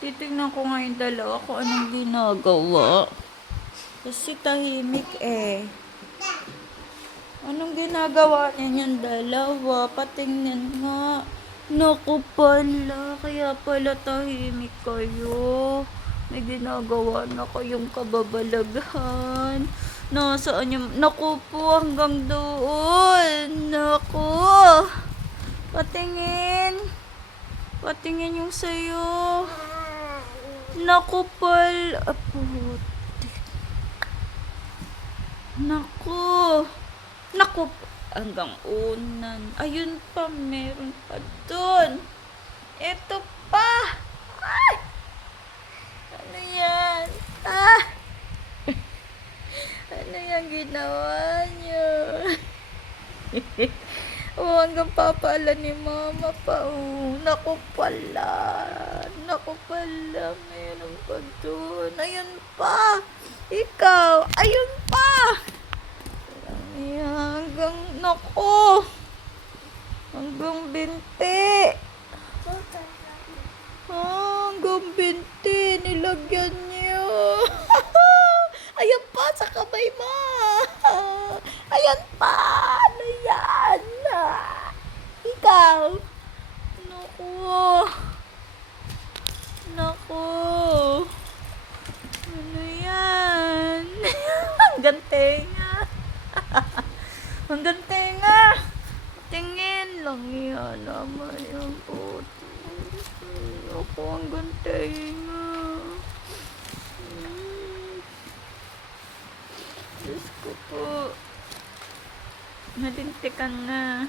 Titignan ko nga yung dalawa kung anong ginagawa. Kasi tahimik eh. Anong ginagawa niya yung dalawa? Patingnan nga. Naku pala, kaya pala tahimik kayo. May ginagawa na kayong kababalaghan. Nasaan yung... Naku po, hanggang doon. Naku. Patingin. Patingin yung sayo. Naku pala. Puti. Naku. Naku. Hanggang unan. Ayun pa, meron pa dun. Ito pa. Ay! Ano yan? Ah! Ano yan ginawa niyo? Oh, hanggang papala ni mama pa. Oh, naku pala. Naku pala. Meron pa dun. Ayun pa. Ikaw. Ayun pa. Ayan, hanggang, naku. Hanggang binti. Hanggang binti. Nilagyan niyo. Ayan pa, sa kamay mo. Ayan pa. Ano yan? Ikaw. Naku. Naku. Ano yan? Hanggang tenga. Hanggang tenga. Tingin lang yan naman yung puto. Ako hanggang tenga. Diyos ko po. Nalintikan na.